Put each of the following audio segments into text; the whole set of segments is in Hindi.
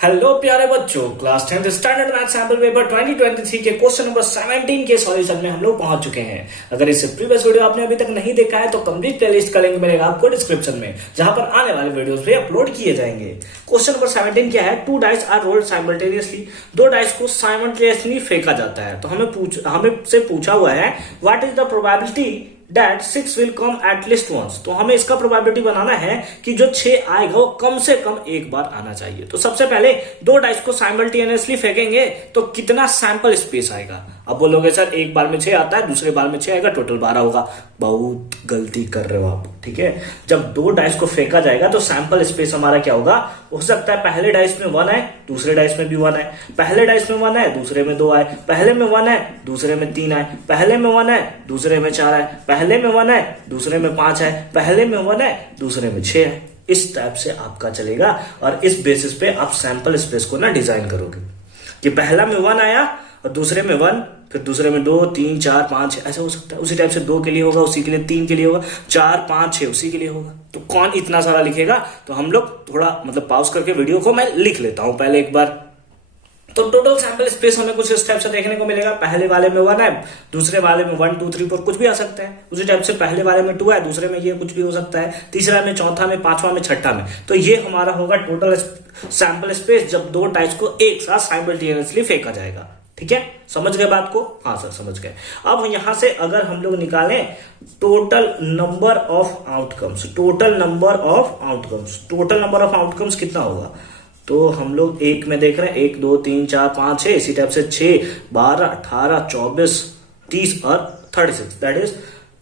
हेलो प्यारे बच्चों, class 10th standard math sample paper 2023 के क्वेश्चन नंबर 17 के सॉल्यूशन में हम लोग पहुंच चुके हैं। अगर इससे प्रीवियस वीडियो आपने अभी तक नहीं देखा है तो कंप्लीट प्लेलिस्ट का लिंक मिलेगा आपको डिस्क्रिप्शन में, जहां पर आने वाले वीडियोस भी अपलोड किए जाएंगे। क्वेश्चन नंबर 17 क्या है? 2 dice are rolled simultaneously. 2 dice को साइमल्टेनियसली फेंका जाता है। तो हमें से पूछा हुआ है what is the probability that 6 will come at least once। तो हमें इसका प्रोबेबिलिटी बनाना है कि जो 6 आएगा वो कम से कम एक बार आना चाहिए। तो सबसे पहले 2 डाइस को साइमल्टेनियसली फेंकेंगे तो कितना सैंपल स्पेस आएगा? अब बोलोगे सर एक बार में 6 आता है, दूसरे बार में 6 आएगा, टोटल 12 होगा। बहुत गलती कर रहे हो आप, ठीक है। जब 2 डाइस को फेंका जाएगा तो सैंपल स्पेस हमारा क्या होगा? हो सकता है पहले डाइस में 1 आए, दूसरे डाइस में भी 1 आए, पहले डाइस में 1 आए, दूसरे में 2 आए, पहले में 1 आए, दूसरे में 3 आए, पहले में 1 आए, दूसरे में 4 आए, पहले में 1 आए, दूसरे में 5 आए, पहले में 1 आए, दूसरे में 6 आए। इस टाइप से आपका चलेगा और इस बेसिस पे आप सैंपल स्पेस को ना डिजाइन करोगे कि पहला में 1 आया और दूसरे में 1, फिर दूसरे में 2, 3, 4, 5, 6 ऐसा हो सकता है। उसी टाइप से 2 के लिए होगा, उसी के लिए 3 के लिए होगा, 4, 5, 6 उसी के लिए होगा। तो कौन इतना सारा लिखेगा? तो हम लोग थोड़ा पॉज करके वीडियो को मैं लिख लेता हूं पहले एक बार। तो टोटल सैंपल स्पेस हमें कुछ इस टाइप से देखने को मिलेगा। पहले वाले में 1 है, दूसरे वाले में 1, 2, 3, 4 कुछ भी आ सकता है। उसी टाइप से पहले वाले में 2 है, दूसरे में ये कुछ भी हो सकता है, तीसरा में, चौथा में, पांचवा में, छठा में। तो ये हमारा होगा टोटल सैंपल स्पेस जब 2 डाइस को एक साथ साइमल्टेनियसली फेंका जाएगा। ठीक है, समझ गए बात को? हाँ सर समझ गए। अब यहां से अगर हम लोग निकालें total number of outcomes, total number of outcomes कितना होगा? तो हम लोग एक में देख रहे हैं 1, 2, 3, 4, 5, 6, इसी टाइप से 6, 12, 18, 24, 30 और 36। दैट इज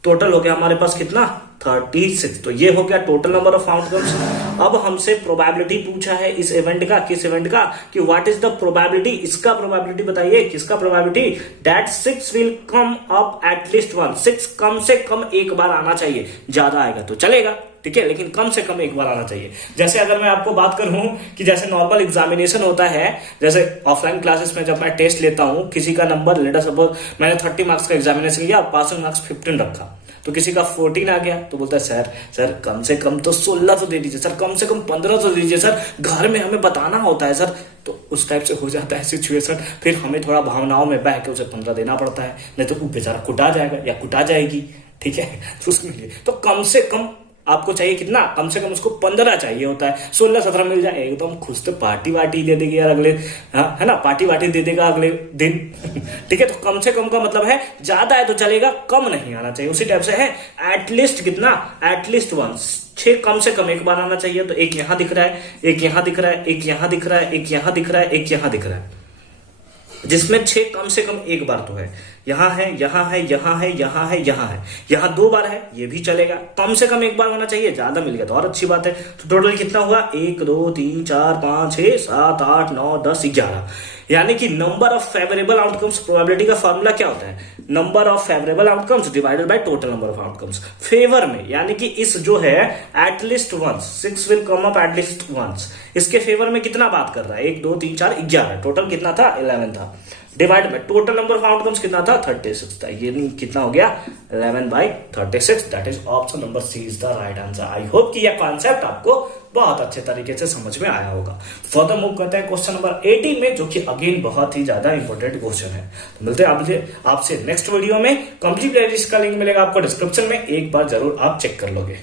टोटल हो गया हमारे पास कितना? 36। तो ये हो गया टोटल नंबर ऑफ आउटकम्स। अब हमसे प्रोबेबिलिटी पूछा है इस इवेंट का, किस इवेंट का? कि व्हाट इज द प्रोबेबिलिटी, इसका प्रोबेबिलिटी बताइए। किसका probability? That 6 will come up at least 1। 6 कम से कम एक बार आना चाहिए। ज्यादा आएगा तो चलेगा, ठीक है, लेकिन कम से कम एक बार आना चाहिए। जैसे अगर मैं आपको बात करूं कि जैसे नॉर्मल एग्जामिनेशन होता है, जैसे ऑफलाइन क्लासेस में जब मैं टेस्ट लेता हूं, किसी का नंबर लेट सपोज मैंने 30 मार्क्स का एग्जामिनेशन लिया, पासिंग मार्क्स 15 रखा, तो किसी का 14 आ गया तो बोलता है सर कम से कम तो 16 तो दे दीजिए सर, कम से कम 15 तो दीजिए सर, घर में हमें बताना होता है सर। तो उस टाइप से हो जाता है सिचुएशन। फिर हमें थोड़ा भावनाओं में बह के उसे 15 देना पड़ता है, नहीं तो वो बेचारा कुटा जाएगा या कुटा जाएगी, ठीक है। तो उसके लिए तो कम से कम आपको चाहिए कितना? कम से कम उसको 15 चाहिए होता है। 16-17 मिल जाए एकदम खुश, तो पार्टी वार्टी दे देगी यार अगले, है ना, पार्टी वार्टी दे देगा अगले दिन। ठीक है, तो कम से कम का मतलब है ज्यादा है तो चलेगा, कम नहीं आना चाहिए। उसी टाइप से है एटलीस्ट कितना? एटलीस्ट 1। 6 कम से कम एक बार आना चाहिए। तो एक यहां दिख रहा है, एक यहां दिख रहा है, एक यहां दिख रहा है, एक यहां दिख रहा है, एक यहां दिख रहा है, जिसमें 6 कम से कम एक बार तो है। यहां है, यहां है, यहां है, यहां है, यहां है, यहां 2 बार है, ये भी चलेगा। कम से कम एक बार होना चाहिए, ज्यादा मिल गया तो और अच्छी बात है। तो टोटल कितना हुआ? 1, 2, 3, 4, 5, 6, 7, 8, 9, 10, 11। यानी कि number of favourable outcomes, probability का फॉर्मूला क्या होता है? Number of favourable outcomes divided by total number of outcomes. Favour में यानी कि इस जो है at least once, 6 will come up at least once, इसके फेवर में कितना बात कर रहा है? 1, 2, 3, 4, 11। टोटल कितना था? 11 था। डिवाइड में टोटल नंबर ऑफ आउटकम्स कितना था? 36 था। ये कितना हो गया? 11/36। That is option number C is the right answer. I hope कि यह कॉन्सेप्ट आपको बहुत अच्छे तरीके से समझ में आया होगा। फर्दर मूव करते हैं क्वेश्चन नंबर 18 में, जो कि अगेन बहुत ही ज्यादा इंपॉर्टेंट क्वेश्चन है। तो मिलते हैं आपसे नेक्स्ट वीडियो में। कंप्लीट प्लेलिस्ट का लिंक मिलेगा आपको डिस्क्रिप्शन में, एक बार जरूर आप चेक कर लोगे।